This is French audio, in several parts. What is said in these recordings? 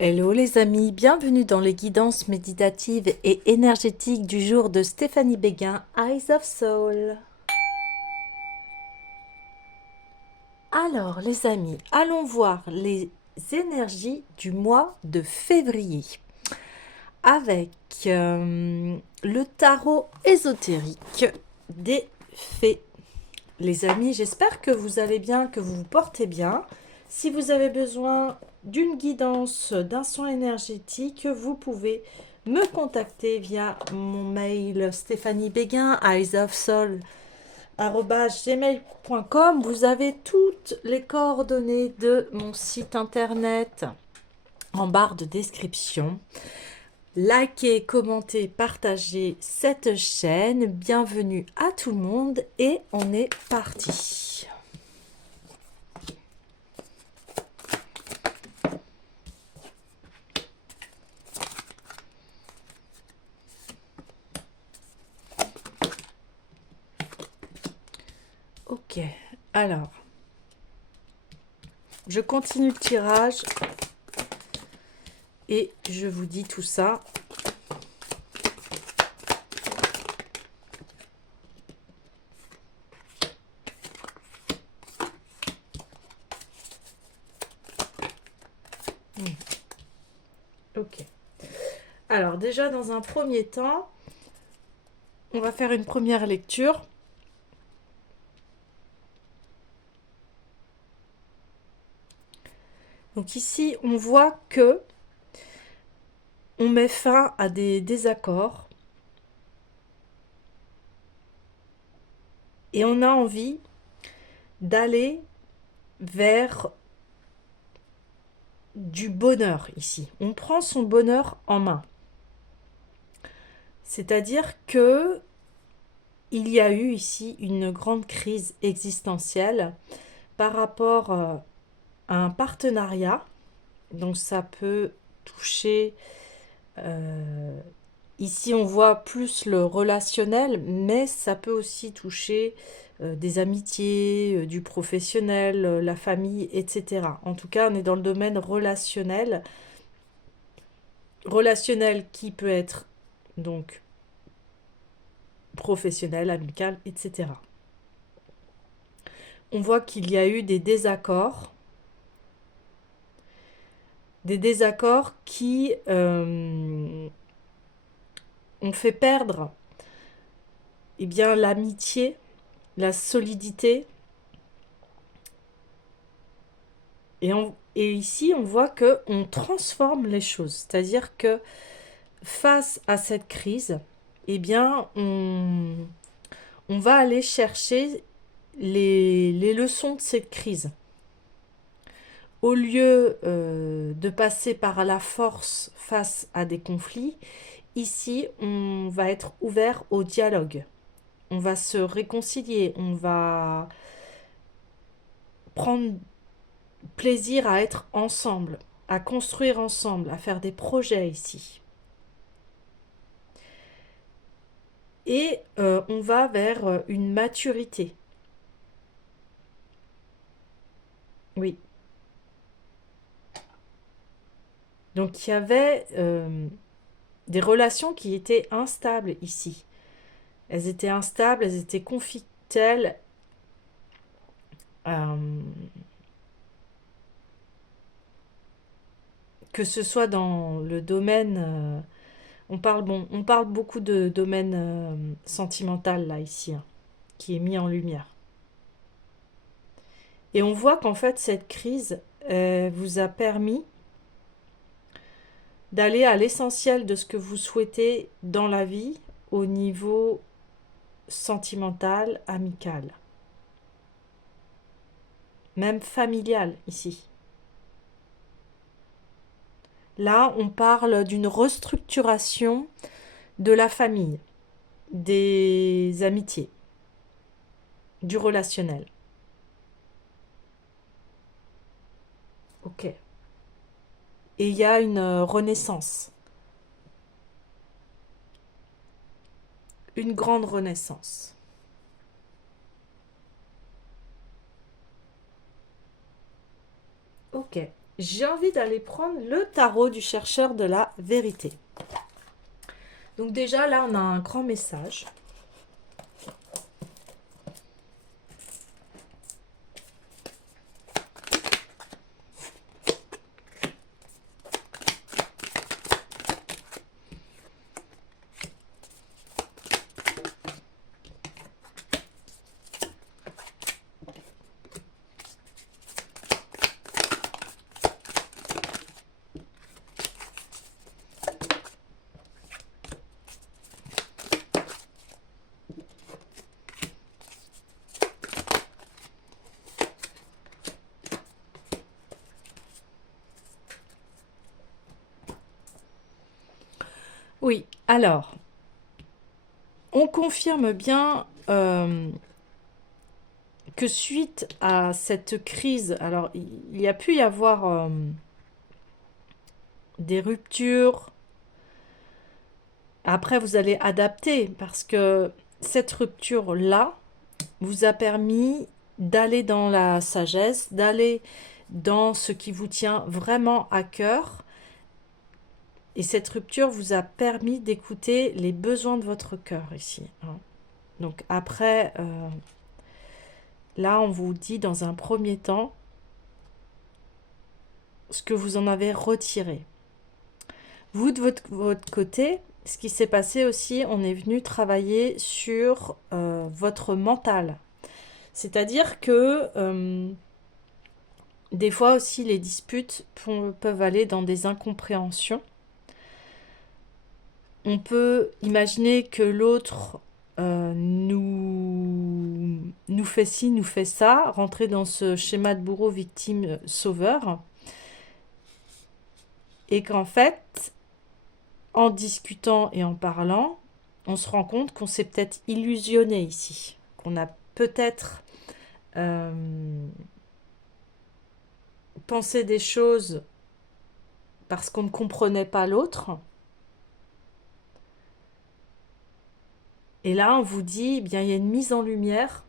Hello les amis, bienvenue dans les guidances méditatives et énergétiques du jour de Stéphanie Béguin, Eyes of Soul. Alors les amis, allons voir les énergies du mois de février avec le tarot ésotérique des fées. Les amis, j'espère que vous allez bien, que vous vous portez bien. Si vous avez besoin d'une guidance, d'un soin énergétique, vous pouvez me contacter via mon mail stéphaniebéguin, eyesofsoul@gmail.com. Vous avez toutes les coordonnées de mon site internet en barre de description. Likez, commentez, partagez cette chaîne. Bienvenue à tout le monde et on est parti. Ok, alors, je continue le tirage et je vous dis tout ça. Ok. Alors déjà, dans un premier temps, on va faire une première lecture. Donc ici, on voit que on met fin à des désaccords et on a envie d'aller vers du bonheur ici. On prend son bonheur en main. C'est-à-dire que il y a eu ici une grande crise existentielle par rapport à un partenariat. Donc ça peut toucher, euh, ici on voit plus le relationnel, mais ça peut aussi toucher des amitiés, du professionnel, la famille, etc. En tout cas, on est dans le domaine relationnel. Relationnel qui peut être donc professionnel, amical, etc. On voit qu'il y a eu des désaccords qui ont fait perdre eh bien, l'amitié, la solidité. Et ici, on voit qu'on transforme les choses. C'est-à-dire que face à cette crise, eh bien, on va aller chercher les leçons de cette crise. Au lieu de passer par la force face à des conflits, ici, on va être ouvert au dialogue. On va se réconcilier, on va prendre plaisir à être ensemble, à construire ensemble, à faire des projets ici. Et on va vers une maturité. Oui. Donc il y avait des relations qui étaient instables ici. Elles étaient instables, elles étaient conflictuelles. euh, que ce soit dans le domaine, on parle beaucoup de domaine sentimental là ici, hein, qui est mis en lumière. Et on voit qu'en fait cette crise vous a permis d'aller à l'essentiel de ce que vous souhaitez dans la vie au niveau sentimental, amical, même familial ici. Là, on parle d'une restructuration de la famille, des amitiés, du relationnel. Ok. Et il y a une renaissance, une grande renaissance. Ok. j'ai envie d'aller prendre le tarot du chercheur de la vérité. Donc déjà, là, on a un grand message. Oui, alors, on confirme bien que suite à cette crise, alors il y a pu y avoir des ruptures. Après, vous allez adapter parce que cette rupture-là vous a permis d'aller dans la sagesse, d'aller dans ce qui vous tient vraiment à cœur. Et cette rupture vous a permis d'écouter les besoins de votre cœur ici, hein. Donc après, là, on vous dit dans un premier temps ce que vous en avez retiré. Vous, de votre côté, ce qui s'est passé aussi, on est venu travailler sur votre mental. C'est-à-dire que des fois aussi, les disputes peuvent aller dans des incompréhensions. On peut imaginer que l'autre nous fait ci, nous fait ça, rentrer dans ce schéma de bourreau, victime, sauveur. Et qu'en fait, en discutant et en parlant, on se rend compte qu'on s'est peut-être illusionné ici, qu'on a peut-être pensé des choses parce qu'on ne comprenait pas l'autre. Et là, on vous dit, eh bien, il y a une mise en lumière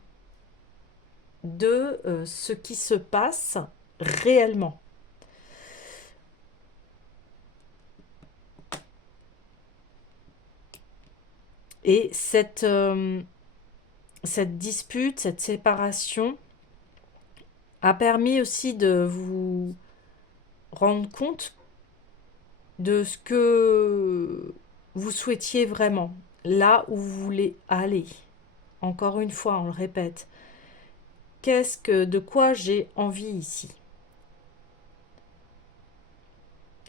de ce qui se passe réellement. Et cette dispute, cette séparation a permis aussi de vous rendre compte de ce que vous souhaitiez vraiment, là où vous voulez aller. Encore une fois, on le répète. De quoi j'ai envie ici?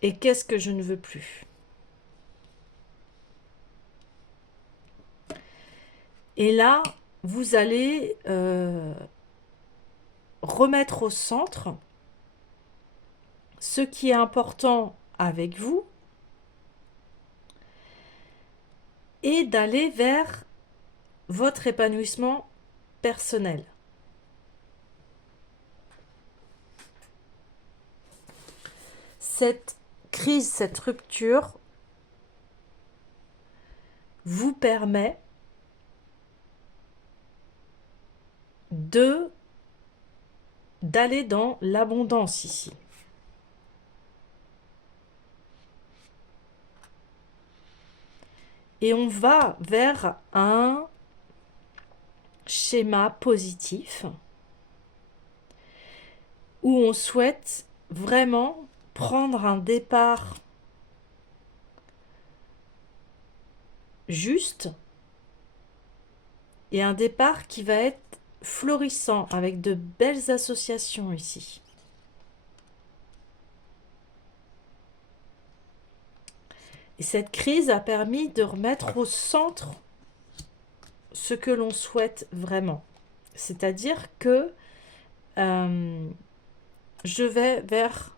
Et qu'est-ce que je ne veux plus? Et là, vous allez remettre au centre ce qui est important avec vous et d'aller vers votre épanouissement personnel. Cette crise, cette rupture vous permet d'aller dans l'abondance ici. Et on va vers un schéma positif où on souhaite vraiment prendre un départ juste et un départ qui va être florissant avec de belles associations ici. Et cette crise a permis de remettre au centre ce que l'on souhaite vraiment. C'est-à-dire que je vais vers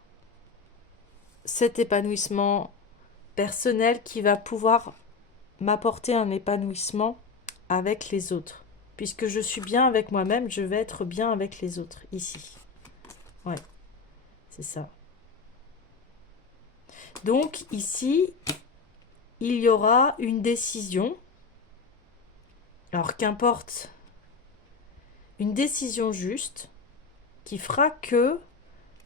cet épanouissement personnel qui va pouvoir m'apporter un épanouissement avec les autres. Puisque je suis bien avec moi-même, je vais être bien avec les autres, ici. Ouais, c'est ça. Donc, ici, il y aura une décision. Alors, qu'importe, une décision juste qui fera que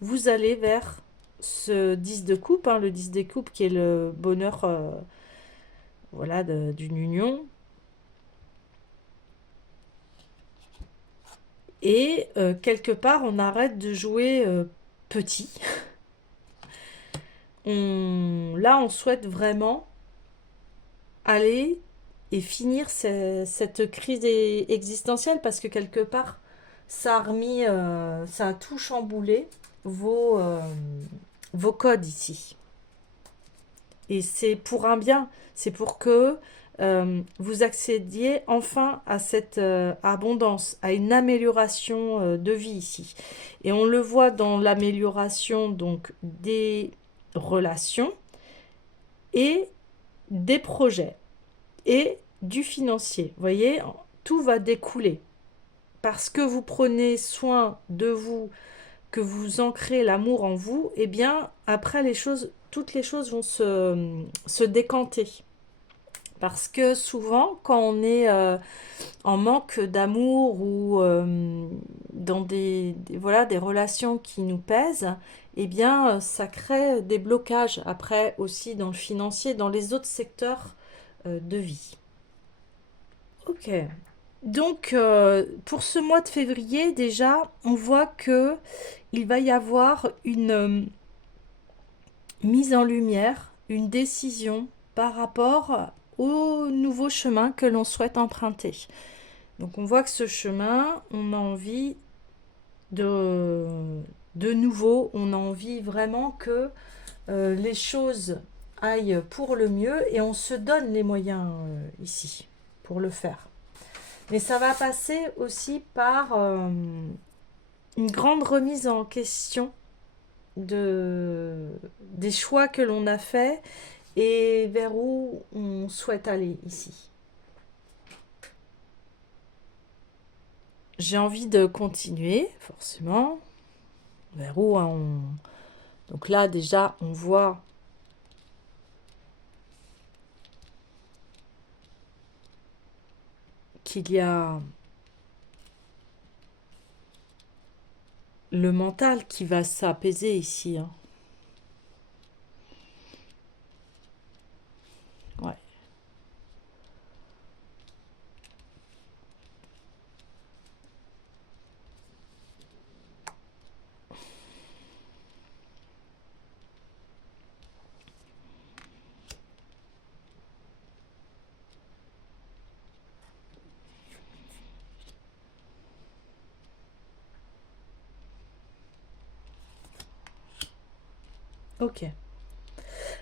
vous allez vers ce 10 de coupe, hein, le 10 des coupes qui est le bonheur voilà, d'une union. Et quelque part, on arrête de jouer petit. Là, on souhaite vraiment aller et finir cette crise existentielle parce que quelque part, ça a remis, ça a tout chamboulé vos codes ici. Et c'est pour un bien, c'est pour que vous accédiez enfin à cette abondance, à une amélioration de vie ici. Et on le voit dans l'amélioration donc des relations et des projets et du financier. Vous voyez, tout va découler. Parce que vous prenez soin de vous, que vous ancrez l'amour en vous, et bien après les choses, toutes les choses vont se décanter. Parce que souvent, quand on est en manque d'amour ou dans voilà, des relations qui nous pèsent, eh bien, ça crée des blocages après aussi dans le financier, dans les autres secteurs de vie. Ok. Donc, pour ce mois de février, déjà, on voit que il va y avoir une mise en lumière, une décision par rapport au nouveau chemin que l'on souhaite emprunter. Donc, on voit que ce chemin, on a envie de, de nouveau, on a envie vraiment que les choses aillent pour le mieux et on se donne les moyens ici pour le faire. Mais ça va passer aussi par une grande remise en question des choix que l'on a faits et vers où on souhaite aller ici. J'ai envie de continuer, forcément, vers où on... Donc là, déjà, on voit qu'il y a le mental qui va s'apaiser ici. Hein. Ouais. Ok.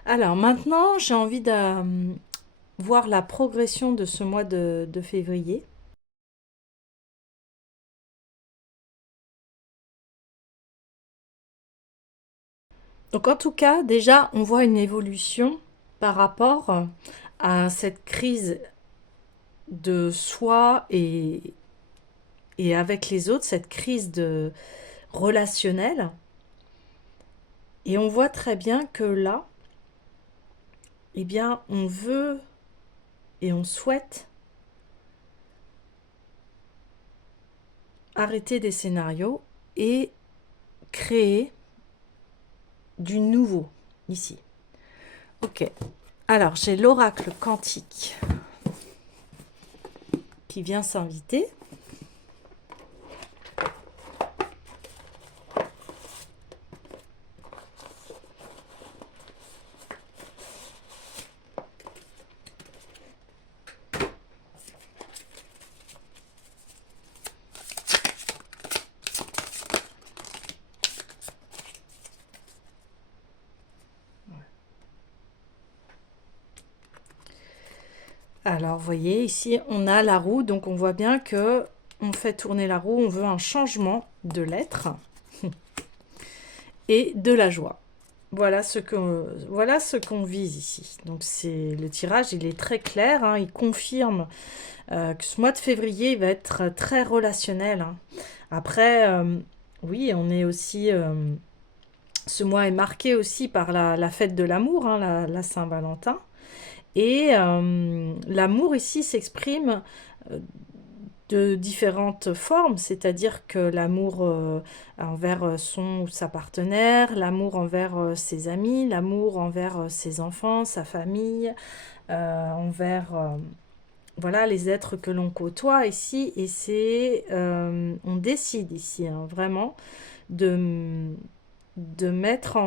Alors maintenant, j'ai envie de voir la progression de ce mois de février. Donc en tout cas, déjà, on voit une évolution par rapport à cette crise de soi et avec les autres, cette crise de relationnelle. Et on voit très bien que là, eh bien, on veut et on souhaite arrêter des scénarios et créer du nouveau ici. Ok. Alors, j'ai l'oracle quantique qui vient s'inviter. Alors, vous voyez, ici, on a la roue, donc on voit bien que on fait tourner la roue, on veut un changement de l'être et de la joie. Voilà ce qu'on vise ici. Donc, c'est le tirage, il est très clair, hein, il confirme que ce mois de février, il va être très relationnel. Hein. Après, oui, on est aussi... ce mois est marqué aussi par la fête de l'amour, hein, la Saint-Valentin. Et l'amour ici s'exprime de différentes formes, c'est-à-dire que l'amour envers son ou sa partenaire, l'amour envers ses amis, l'amour envers ses enfants, sa famille, envers voilà les êtres que l'on côtoie ici. Et c'est, on décide ici hein, vraiment de mettre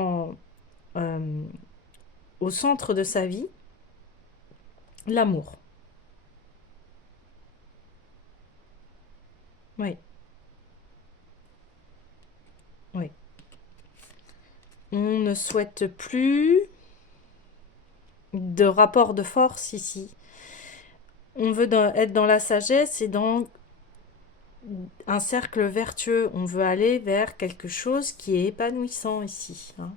euh, au centre de sa vie l'amour. Oui, oui. On ne souhaite plus de rapport de force ici. On veut être dans la sagesse et dans un cercle vertueux. On veut aller vers quelque chose qui est épanouissant ici. Hein.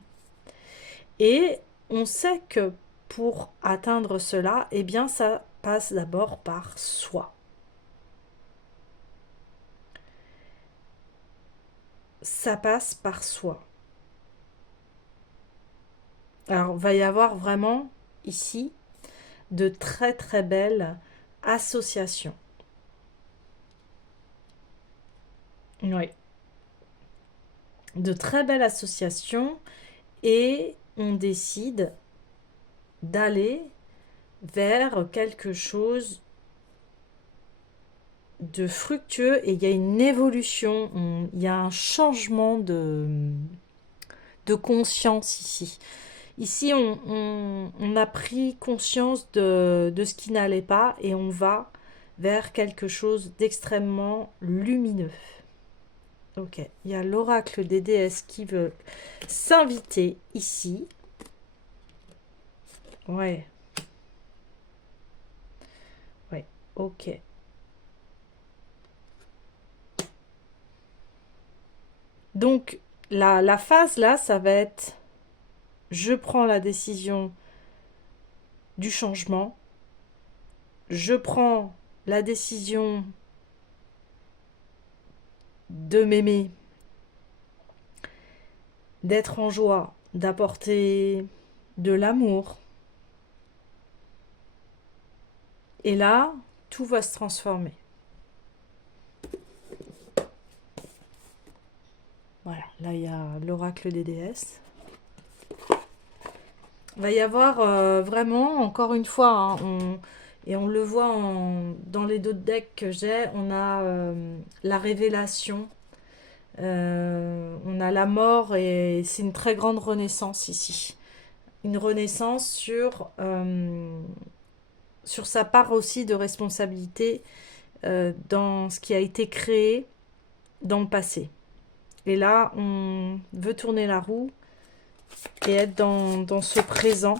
Et on sait que pour atteindre cela, eh bien, ça passe d'abord par soi. Ça passe par soi. Alors, il va y avoir vraiment ici de très très belles associations. Oui. De très belles associations et on décide d'aller vers quelque chose de fructueux et il y a une évolution, il y a un changement de conscience ici. Ici, on a pris conscience de ce qui n'allait pas et on va vers quelque chose d'extrêmement lumineux. Ok, il y a l'oracle des déesses qui veut s'inviter ici. Ouais, ouais, ok. Donc, la phase là, ça va être je prends la décision du changement, je prends la décision de m'aimer, d'être en joie, d'apporter de l'amour. Et là, tout va se transformer. Voilà, là il y a l'oracle des déesses. Il va y avoir vraiment, encore une fois, hein, et on le voit dans les deux decks que j'ai, on a la révélation, on a la mort et c'est une très grande renaissance ici. Une renaissance sur sa part aussi de responsabilité dans ce qui a été créé dans le passé. Et là, on veut tourner la roue et être dans ce présent.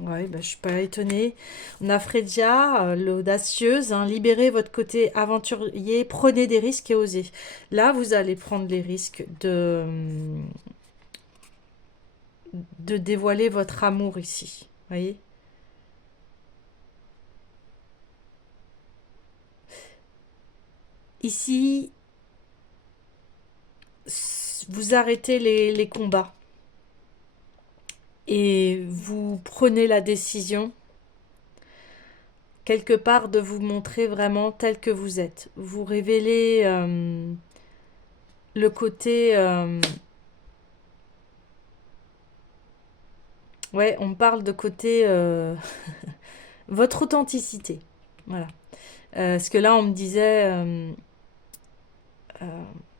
Ouais, bah, je suis pas étonnée. On a Fredia, l'audacieuse, hein, libérez votre côté aventurier, prenez des risques et osez. Là, vous allez prendre les risques de dévoiler votre amour ici. Voyez? Ici, vous arrêtez les combats et vous prenez la décision quelque part de vous montrer vraiment tel que vous êtes. Vous révélez le côté... ouais, on parle de côté... votre authenticité. Voilà. Parce que là, on me disait...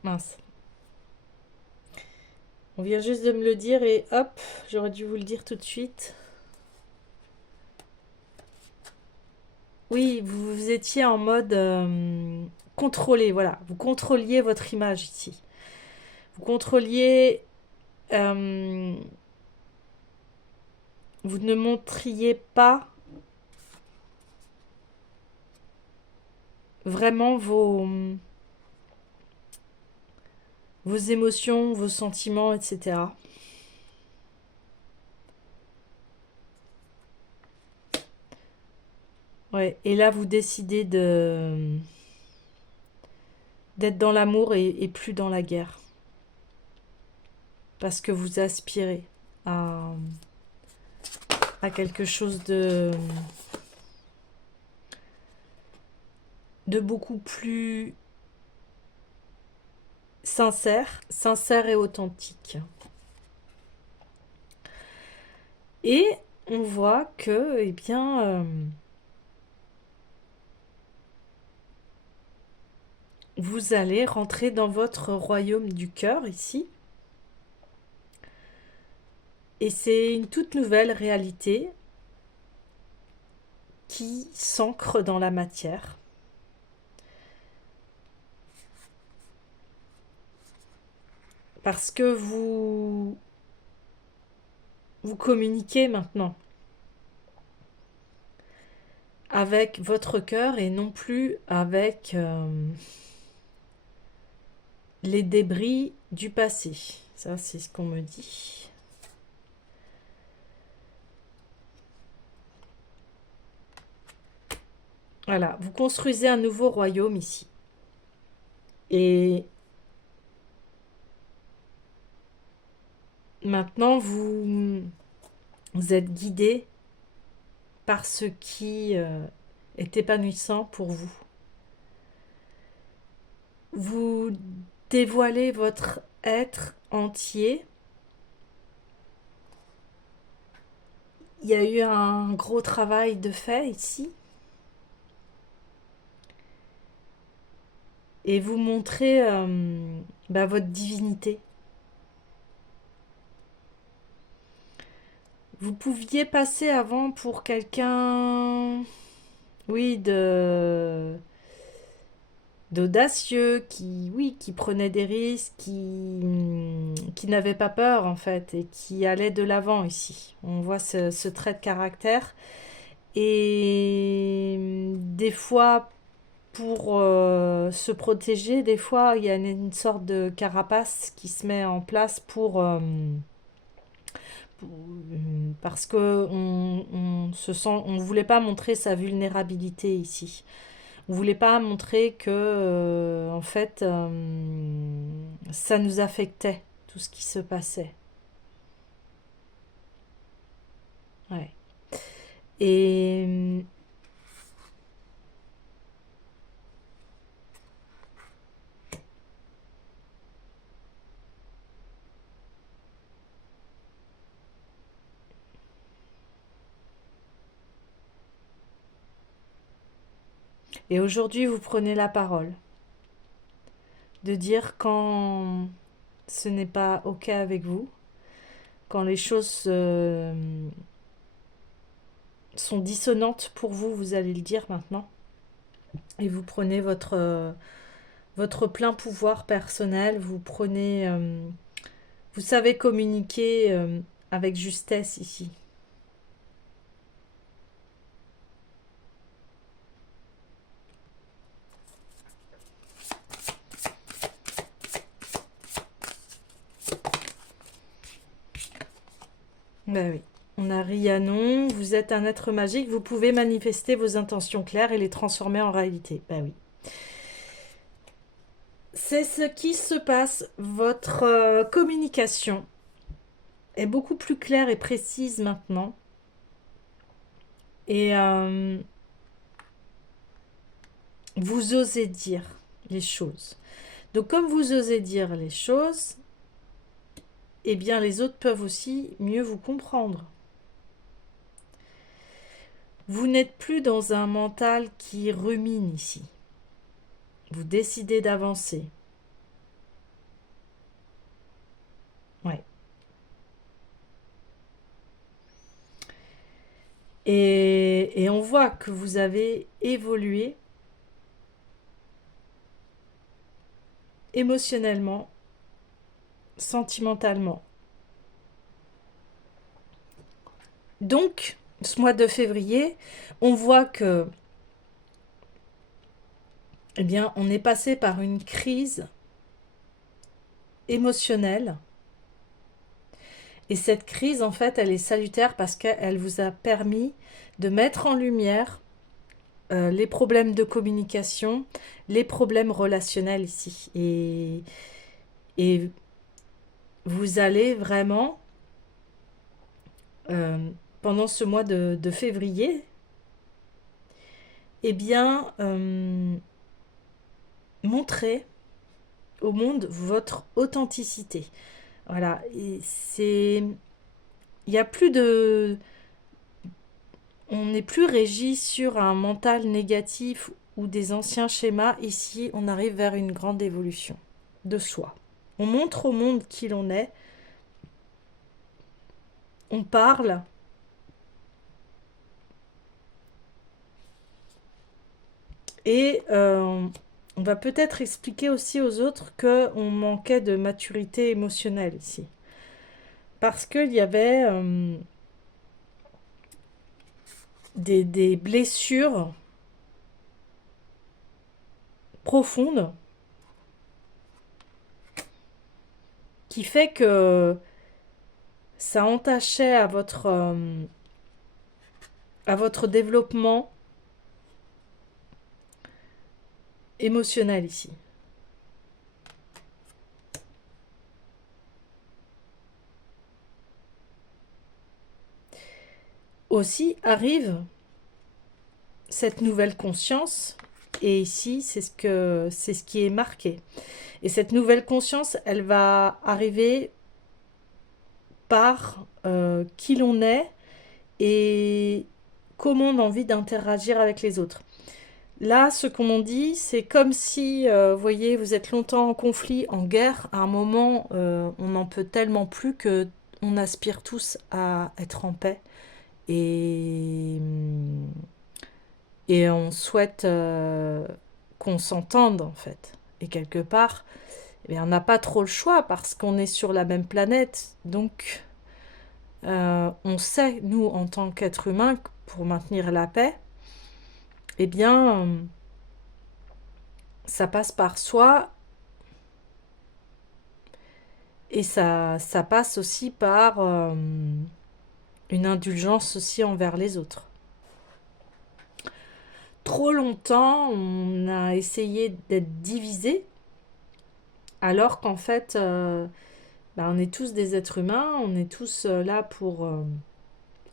mince. On vient juste de me le dire et hop, j'aurais dû vous le dire tout de suite. Oui, vous étiez en mode contrôlé, voilà. Vous contrôliez votre image ici. Vous contrôliez... vous ne montriez pas vraiment vos émotions, vos sentiments, etc. Ouais, et là, vous décidez d'être dans l'amour et plus dans la guerre. Parce que vous aspirez à, à quelque chose de beaucoup plus sincère et authentique. Et on voit que, eh bien, vous allez rentrer dans votre royaume du cœur ici. Et c'est une toute nouvelle réalité qui s'ancre dans la matière. Parce que vous communiquez maintenant avec votre cœur et non plus avec les débris du passé. Ça, c'est ce qu'on me dit. Voilà, vous construisez un nouveau royaume ici. Et maintenant, vous êtes guidé par ce qui est épanouissant pour vous. Vous dévoilez votre être entier. Il y a eu un gros travail de fait ici. Et vous montrez votre divinité. Vous pouviez passer avant pour quelqu'un, oui, d'audacieux, qui prenait des risques, qui n'avait pas peur en fait, et qui allait de l'avant ici. On voit ce trait de caractère. Et des fois, pour se protéger, des fois, il y a une sorte de carapace qui se met en place parce que on voulait pas montrer sa vulnérabilité ici. On voulait pas montrer que, en fait, ça nous affectait, tout ce qui se passait. Ouais. Et, et aujourd'hui, vous prenez la parole de dire quand ce n'est pas OK avec vous, quand les choses sont dissonantes pour vous, vous allez le dire maintenant. Et vous prenez votre plein pouvoir personnel, vous savez communiquer avec justesse ici. Ben oui. On a Rhiannon, vous êtes un être magique, vous pouvez manifester vos intentions claires et les transformer en réalité. Ben oui. C'est ce qui se passe. Votre communication est beaucoup plus claire et précise maintenant. Et vous osez dire les choses. Donc comme vous osez dire les choses, eh bien les autres peuvent aussi mieux vous comprendre. Vous n'êtes plus dans un mental qui rumine ici. Vous décidez d'avancer. Ouais. Et on voit que vous avez évolué émotionnellement, sentimentalement. Donc, ce mois de février, on voit que, eh bien, on est passé par une crise émotionnelle. Et cette crise, en fait, elle est salutaire parce qu'elle vous a permis de mettre en lumière les problèmes de communication, les problèmes relationnels ici. Et vous allez vraiment, euh, pendant ce mois de février, eh bien, montrer au monde votre authenticité. Voilà, et c'est... Il n'y a plus de... On n'est plus régi sur un mental négatif ou des anciens schémas. Ici, on arrive vers une grande évolution de soi. On montre au monde qui l'on est. On parle. Et on va peut-être expliquer aussi aux autres qu'on manquait de maturité émotionnelle ici. Parce qu'il y avait des blessures profondes qui fait que ça entachait à votre développement émotionnel ici. Aussi arrive cette nouvelle conscience, et ici c'est ce qui est marqué. Et cette nouvelle conscience, elle va arriver par qui l'on est et comment on a envie d'interagir avec les autres. Là, ce qu'on dit, c'est comme si, vous voyez, vous êtes longtemps en conflit, en guerre. À un moment, on n'en peut tellement plus que on aspire tous à être en paix. Et, et on souhaite qu'on s'entende, en fait. Et quelque part, eh bien, on n'a pas trop le choix parce qu'on est sur la même planète. Donc, on sait, nous, en tant qu'êtres humains, pour maintenir la paix, eh bien, ça passe par soi et ça passe aussi par une indulgence aussi envers les autres. Trop longtemps, on a essayé d'être divisé, alors qu'en fait, on est tous des êtres humains, on est tous là pour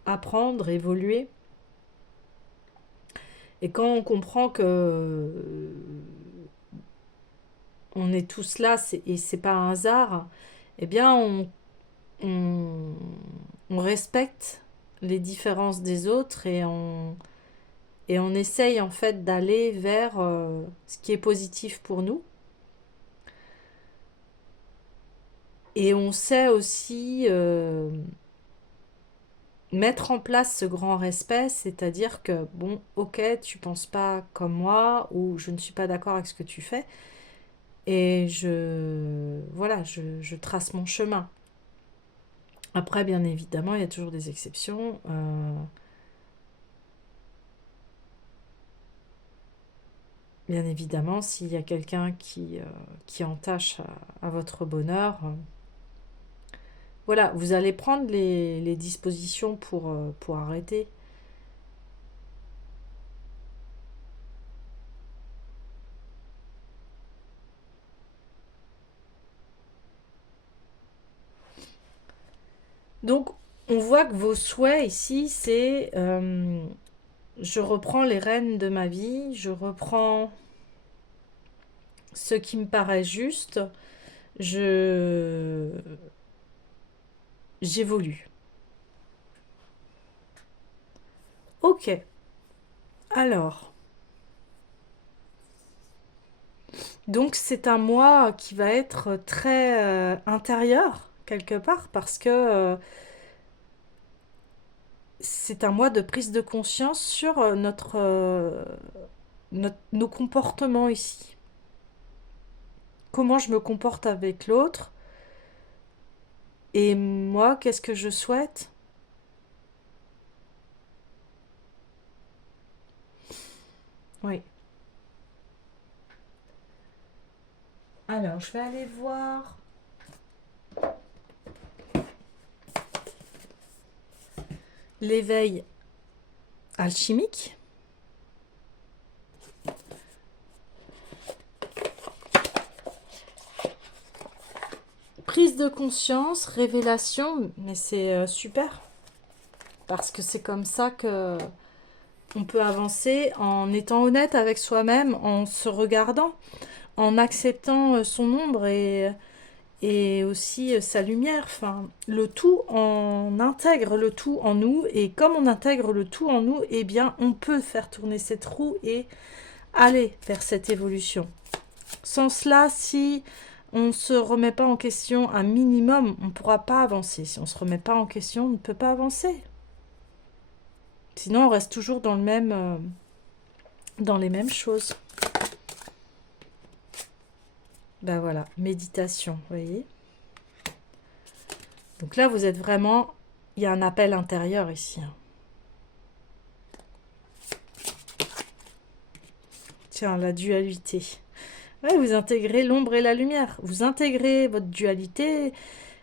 apprendre, évoluer. Et quand on comprend que on est tous là et c'est pas un hasard, eh bien on, on respecte les différences des autres et on essaye en fait d'aller vers ce qui est positif pour nous. Et on sait aussi mettre en place ce grand respect, c'est-à-dire que, bon, ok, tu penses pas comme moi, ou je ne suis pas d'accord avec ce que tu fais, et voilà, je trace mon chemin. Après, bien évidemment, il y a toujours des exceptions. Bien évidemment, s'il y a quelqu'un qui entache à votre bonheur, voilà, vous allez prendre les dispositions pour arrêter. Donc, on voit que vos souhaits ici, c'est je reprends les rênes de ma vie, je reprends ce qui me paraît juste, je j'évolue. Ok, alors, donc c'est un mois qui va être très intérieur, quelque part, parce que c'est un mois de prise de conscience sur nos comportements ici. Comment je me comporte avec l'autre et moi, qu'est-ce que je souhaite? Oui. Alors, je vais aller voir l'éveil alchimique. Prise de conscience, révélation, mais c'est super parce que c'est comme ça que on peut avancer en étant honnête avec soi-même, en se regardant. en acceptant son ombre et aussi sa lumière. Enfin, le tout, on intègre le tout en nous, et comme on intègre le tout en nous, eh bien, on peut faire tourner cette roue et aller vers cette évolution. Sans cela, si on ne se remet pas en question un minimum, on ne pourra pas avancer. Si on ne se remet pas en question, on ne peut pas avancer. Sinon, on reste toujours dans dans les mêmes choses. Ben voilà, méditation, vous voyez. Donc là, vous êtes vraiment... Il y a un appel intérieur ici. Tiens, la dualité. Ouais, vous intégrez l'ombre et la lumière. Vous intégrez votre dualité,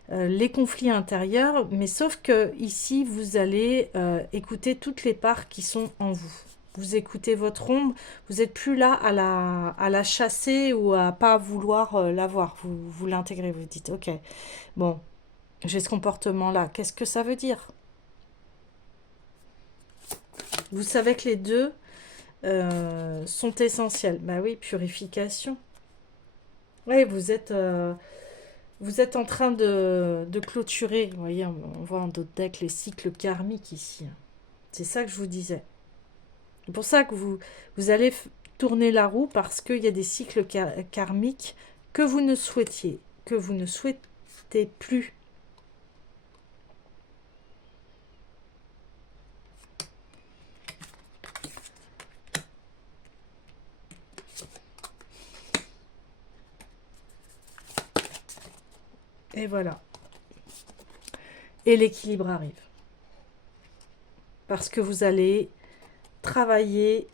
les conflits intérieurs, mais sauf que ici, vous allez écouter toutes les parts qui sont en vous. Vous écoutez votre ombre, vous n'êtes plus là à la chasser ou à pas vouloir la voir. Vous l'intégrez, vous dites, ok, bon, j'ai ce comportement-là. Qu'est-ce que ça veut dire? Vous savez que les deux sont essentiels. Bah oui, purification. Oui, vous êtes en train de clôturer. Vous voyez, on voit en d'autres decks les cycles karmiques ici. C'est ça que je vous disais. C'est pour ça que vous allez tourner la roue, parce qu'il y a des cycles karmiques que vous ne souhaitez plus. Et voilà. Et l'équilibre arrive. Parce que vous allez travailler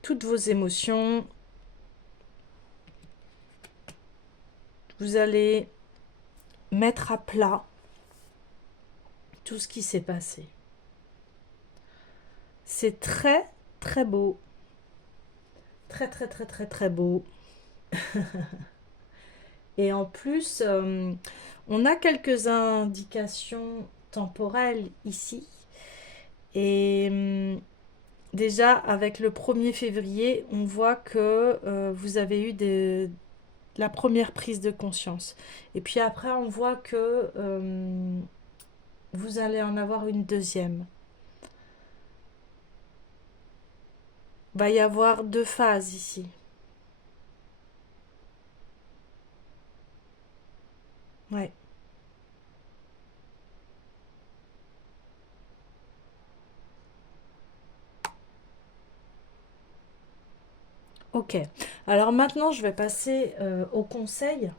toutes vos émotions. Vous allez mettre à plat tout ce qui s'est passé. C'est très, très beau. Très, très, très, très, très beau. Et en plus, on a quelques indications temporelles ici. Et déjà, avec le 1er février, on voit que vous avez eu la première prise de conscience. Et puis après, on voit que vous allez en avoir une deuxième. Il va y avoir 2 phases ici. Ouais. Ok. Alors maintenant, je vais passer au conseil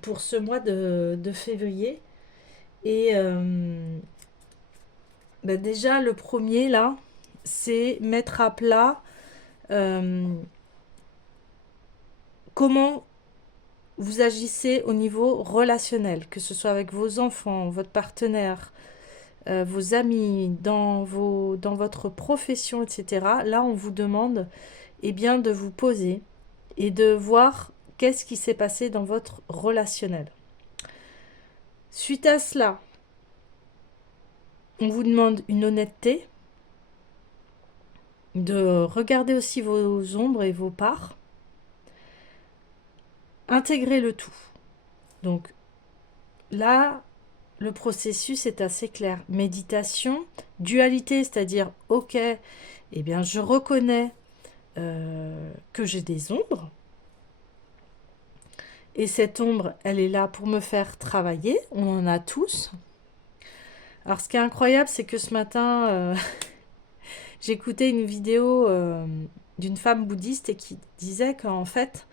pour ce mois de février. Et déjà, le premier, là, c'est mettre à plat comment vous agissez au niveau relationnel, que ce soit avec vos enfants, votre partenaire, vos amis, dans votre profession, etc. Là, on vous demande bien, de vous poser et de voir qu'est-ce qui s'est passé dans votre relationnel. Suite à cela, on vous demande une honnêteté, de regarder aussi vos ombres et vos parts, intégrer le tout. Donc là, le processus est assez clair. Méditation, dualité, c'est-à-dire, ok, eh bien, je reconnais que j'ai des ombres. Et cette ombre, elle est là pour me faire travailler. On en a tous. Alors, ce qui est incroyable, c'est que ce matin, j'écoutais une vidéo d'une femme bouddhiste et qui disait qu'en fait,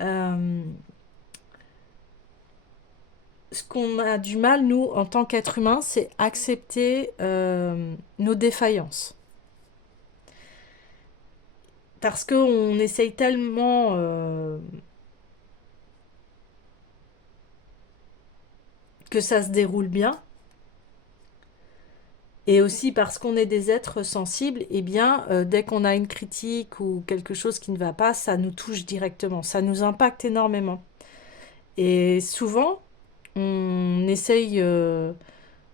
ce qu'on a du mal, nous, en tant qu'être humain, c'est accepter nos défaillances. Parce qu'on essaye tellement que ça se déroule bien. Et aussi parce qu'on est des êtres sensibles, eh bien, dès qu'on a une critique ou quelque chose qui ne va pas, ça nous touche directement, ça nous impacte énormément. Et souvent, on essaye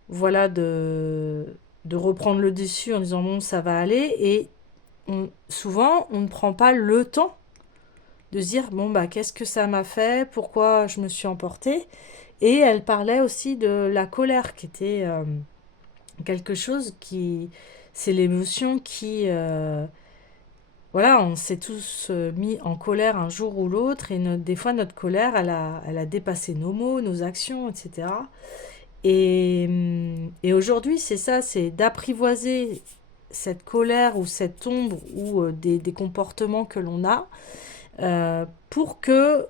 voilà, de reprendre le dessus en disant bon, ça va aller, et souvent, on ne prend pas le temps de se dire, bon, bah, qu'est-ce que ça m'a fait, pourquoi je me suis emportée. Et elle parlait aussi de la colère, qui était quelque chose qui... C'est l'émotion qui... voilà, on s'est tous mis en colère un jour ou l'autre, et des fois notre colère, elle a dépassé nos mots, nos actions, etc. Et aujourd'hui, c'est ça, c'est d'apprivoiser cette colère ou cette ombre ou des comportements que l'on a pour que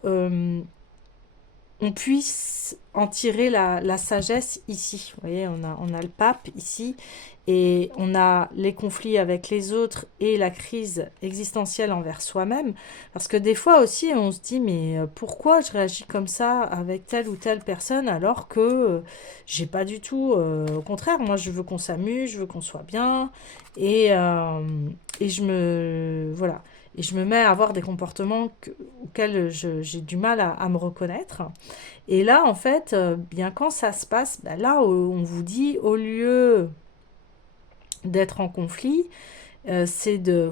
on puisse en tirer la sagesse ici. Vous voyez, on a le pape ici et on a les conflits avec les autres et la crise existentielle envers soi-même. Parce que des fois aussi, on se dit, mais pourquoi je réagis comme ça avec telle ou telle personne alors que j'ai pas du tout... au contraire, moi, je veux qu'on s'amuse, je veux qu'on soit bien. Et je me... Voilà. Et je me mets à avoir des comportements auxquels j'ai du mal à me reconnaître. Et là, en fait, bien quand ça se passe, bah là, on vous dit, au lieu d'être en conflit, c'est de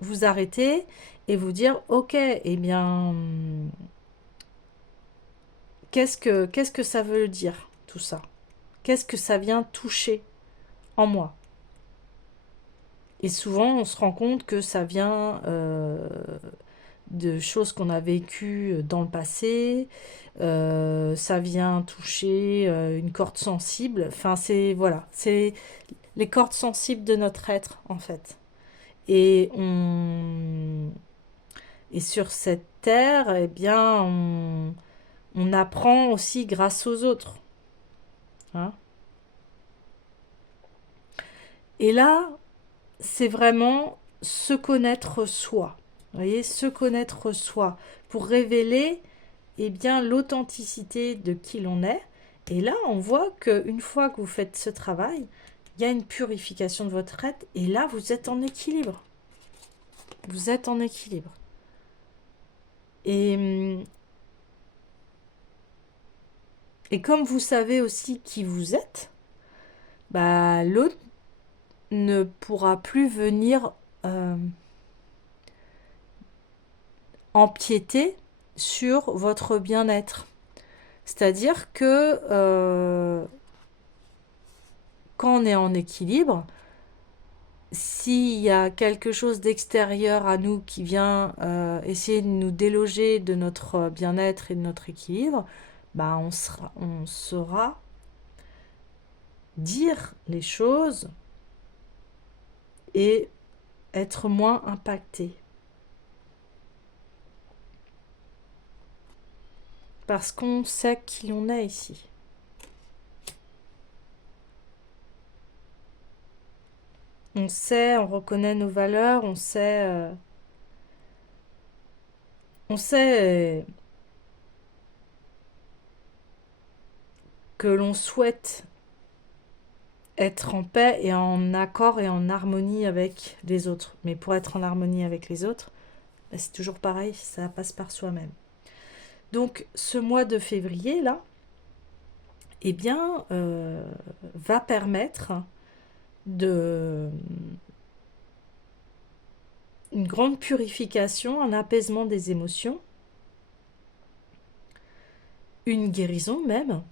vous arrêter et vous dire, ok, eh bien, qu'est-ce que ça veut dire, tout ça? Qu'est-ce que ça vient toucher en moi? Et souvent, on se rend compte que ça vient de choses qu'on a vécues dans le passé. Ça vient toucher une corde sensible. Enfin, c'est voilà, c'est les cordes sensibles de notre être en fait. Et on et sur cette terre, eh bien, on apprend aussi grâce aux autres. Hein. Et là, c'est vraiment se connaître soi. Vous voyez, se connaître soi pour révéler eh bien l'authenticité de qui l'on est. Et là, on voit qu'une fois que vous faites ce travail, il y a une purification de votre être et là, vous êtes en équilibre. Vous êtes en équilibre. Et, et comme vous savez aussi qui vous êtes, bah, l'autre ne pourra plus venir empiéter sur votre bien-être. C'est-à-dire que quand on est en équilibre, s'il y a quelque chose d'extérieur à nous qui vient essayer de nous déloger de notre bien-être et de notre équilibre, bah on saura dire les choses et être moins impacté. Parce qu'on sait qui on est ici. On sait, on reconnaît nos valeurs, on sait que l'on souhaite être en paix et en accord et en harmonie avec les autres. Mais pour être en harmonie avec les autres, bah, c'est toujours pareil, ça passe par soi-même. Donc ce mois de février là, eh bien, va permettre de une grande purification, un apaisement des émotions, une guérison même.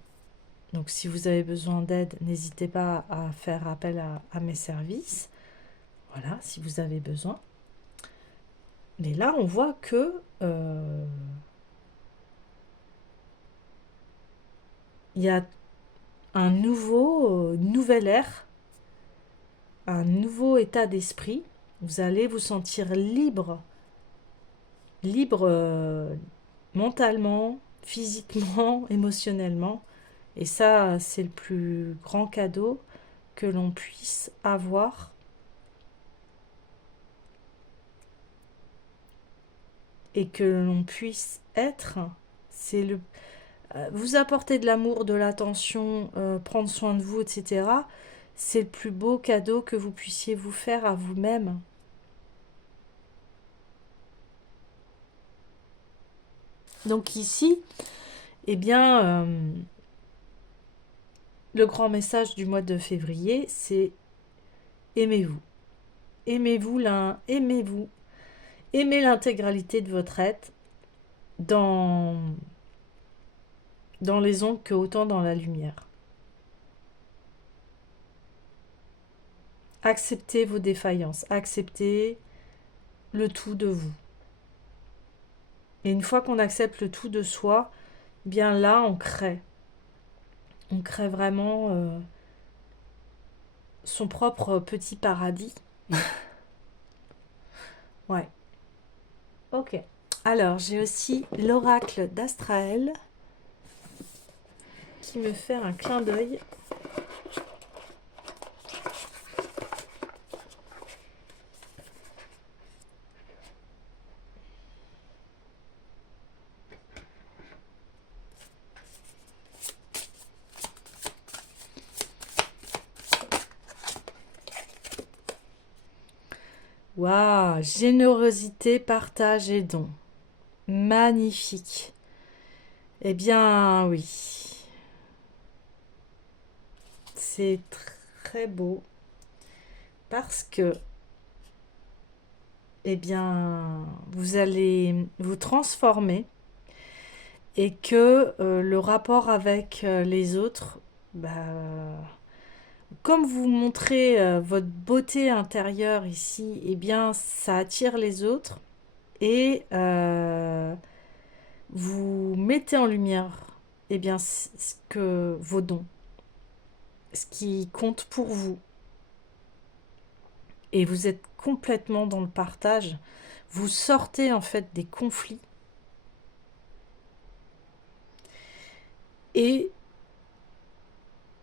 Donc si vous avez besoin d'aide, n'hésitez pas à faire appel à mes services. Voilà, si vous avez besoin. Mais là, on voit que il y a un nouvel air, un nouveau état d'esprit. Vous allez vous sentir libre, libre mentalement, physiquement, émotionnellement. Et ça, c'est le plus grand cadeau que l'on puisse avoir. Et que l'on puisse être. C'est le vous apporter de l'amour, de l'attention, prendre soin de vous, etc. C'est le plus beau cadeau que vous puissiez vous faire à vous-même. Donc ici, eh bien, le grand message du mois de février, c'est aimez-vous. Aimez-vous l'un, aimez-vous. aimez l'intégralité de votre être dans, dans les ombres que autant dans la lumière. Acceptez vos défaillances, acceptez le tout de vous. Et une fois qu'on accepte le tout de soi, bien là, on crée. On crée vraiment son propre petit paradis. Ouais. Ok. Alors, j'ai aussi l'oracle d'Astraël qui me fait un clin d'œil. Waouh, générosité, partage et don. Magnifique. Eh bien, oui. C'est très beau parce que, eh bien, vous allez vous transformer et que le rapport avec les autres, bah, comme vous montrez votre beauté intérieure ici, eh bien, ça attire les autres et vous mettez en lumière, eh bien, ce que vos dons, ce qui compte pour vous. Et vous êtes complètement dans le partage. Vous sortez en fait des conflits et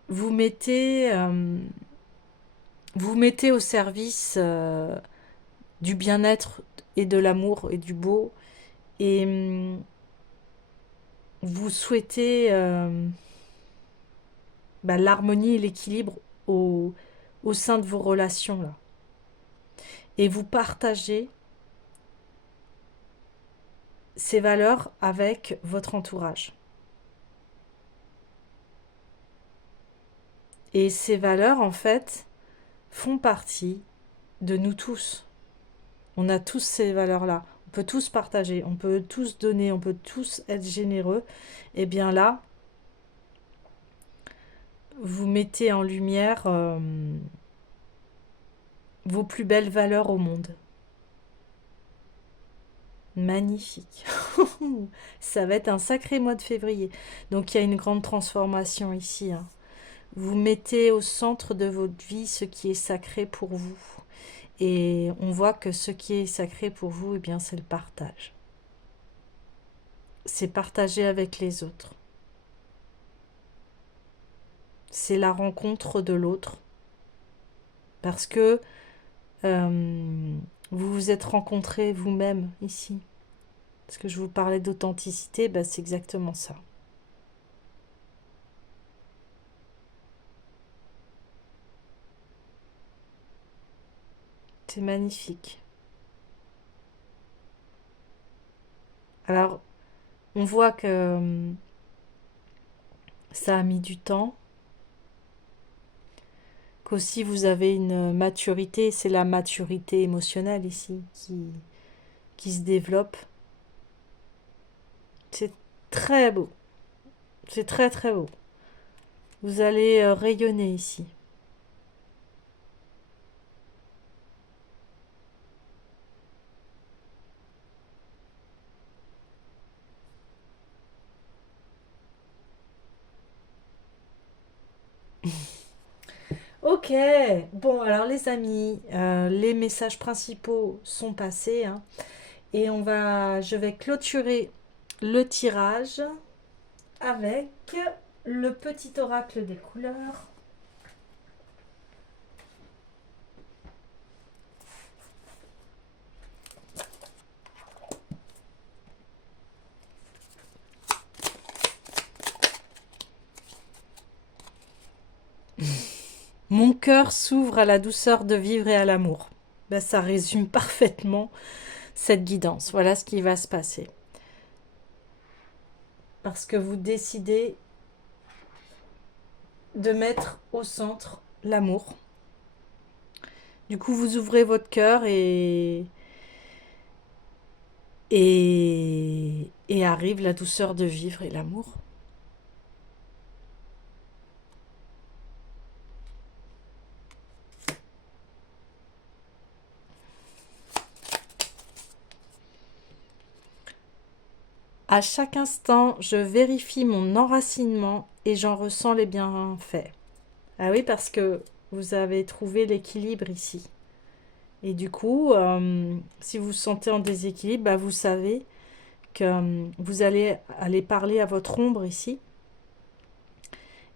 vous mettez, vous mettez au service du bien-être et de l'amour et du beau. Et vous souhaitez l'harmonie et l'équilibre au sein de vos relations là. Et vous partagez ces valeurs avec votre entourage. Et ces valeurs, en fait, font partie de nous tous. On a tous ces valeurs-là. On peut tous partager, on peut tous donner, on peut tous être généreux. Et bien là, vous mettez en lumière vos plus belles valeurs au monde. Magnifique. Ça va être un sacré mois de février. Donc il y a une grande transformation ici, hein. Vous mettez au centre de votre vie ce qui est sacré pour vous. Et on voit que ce qui est sacré pour vous, eh bien, c'est le partage. C'est partager avec les autres. C'est la rencontre de l'autre. Parce que vous vous êtes rencontrés vous-même ici. Parce que je vous parlais d'authenticité, bah, c'est exactement ça. C'est magnifique. Alors, on voit que ça a mis du temps, qu'aussi vous avez une maturité, c'est la maturité émotionnelle ici qui se développe. C'est très beau, c'est très très beau. Vous allez rayonner ici. Ok, bon alors les amis, les messages principaux sont passés, hein, et je vais clôturer le tirage avec le petit oracle des couleurs. Mon cœur s'ouvre à la douceur de vivre et à l'amour. Ben, ça résume parfaitement cette guidance. Voilà ce qui va se passer. Parce que vous décidez de mettre au centre l'amour. Du coup, vous ouvrez votre cœur Et arrive la douceur de vivre et l'amour. À chaque instant, je vérifie mon enracinement et j'en ressens les bienfaits. Ah oui, parce que vous avez trouvé l'équilibre ici. Et du coup, si vous vous sentez en déséquilibre, bah, vous savez que vous allez aller parler à votre ombre ici.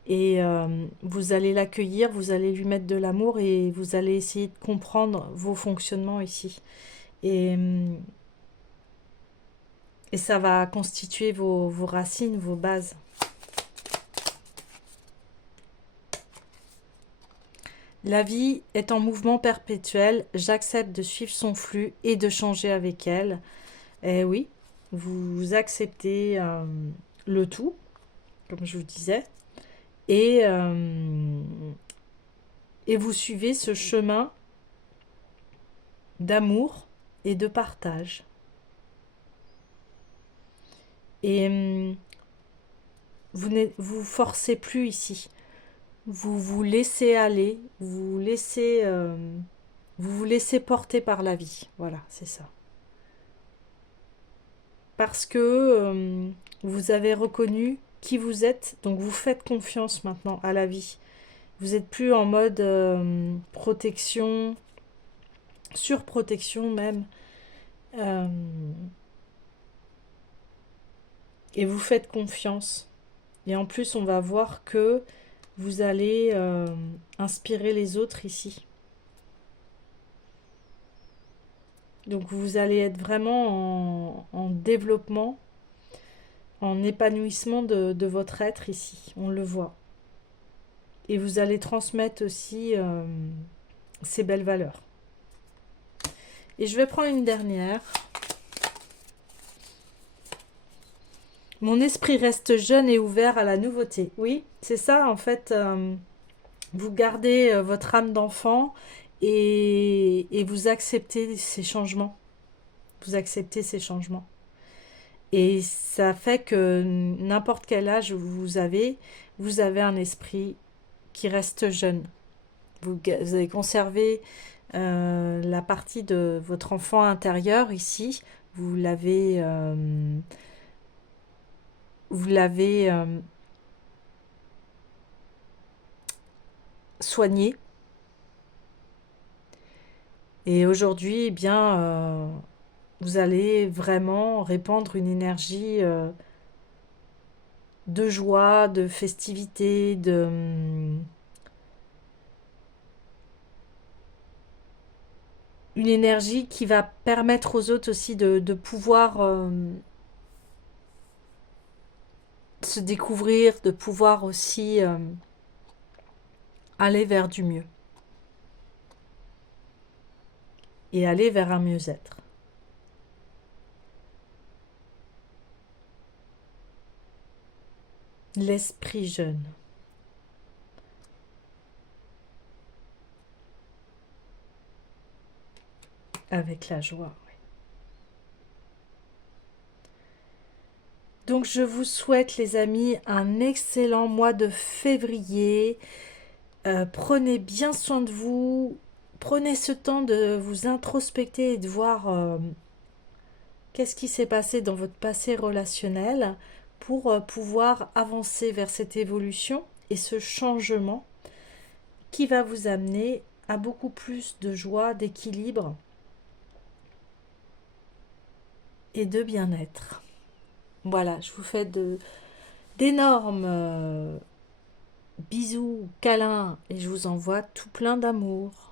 Et vous allez l'accueillir, vous allez lui mettre de l'amour et vous allez essayer de comprendre vos fonctionnements ici. Et, et ça va constituer vos racines, vos bases. La vie est en mouvement perpétuel, j'accepte de suivre son flux et de changer avec elle. Et oui, vous acceptez le tout, comme je vous disais, et, euh, et vous suivez ce chemin d'amour et de partage. Et vous forcez plus ici. Vous vous laissez aller, vous vous laissez porter par la vie. Voilà, c'est ça. Parce que vous avez reconnu qui vous êtes, donc vous faites confiance maintenant à la vie. Vous n'êtes plus en mode protection, surprotection même. Euh, et vous faites confiance. Et en plus, on va voir que vous allez inspirer les autres ici. Donc vous allez être vraiment en développement, en épanouissement de votre être ici. On le voit. Et vous allez transmettre aussi ces belles valeurs. Et je vais prendre une dernière. Mon esprit reste jeune et ouvert à la nouveauté. Oui, c'est ça en fait. Vous gardez votre âme d'enfant et vous acceptez ces changements. Vous acceptez ces changements. Et ça fait que n'importe quel âge vous avez un esprit qui reste jeune. Vous avez conservé la partie de votre enfant intérieur ici. Vous l'avez soigné. Et aujourd'hui, eh bien, vous allez vraiment répandre une énergie de joie, de festivité, une énergie qui va permettre aux autres aussi de pouvoir se découvrir, de pouvoir aussi aller vers du mieux et aller vers un mieux-être. L'esprit jeune. Avec la joie. Oui. Donc je vous souhaite les amis un excellent mois de février. Prenez bien soin de vous. Prenez ce temps de vous introspecter et de voir qu'est-ce qui s'est passé dans votre passé relationnel pour pouvoir avancer vers cette évolution et ce changement qui va vous amener à beaucoup plus de joie, d'équilibre et de bien-être. Voilà, je vous fais d'énormes bisous, câlins et je vous envoie tout plein d'amour.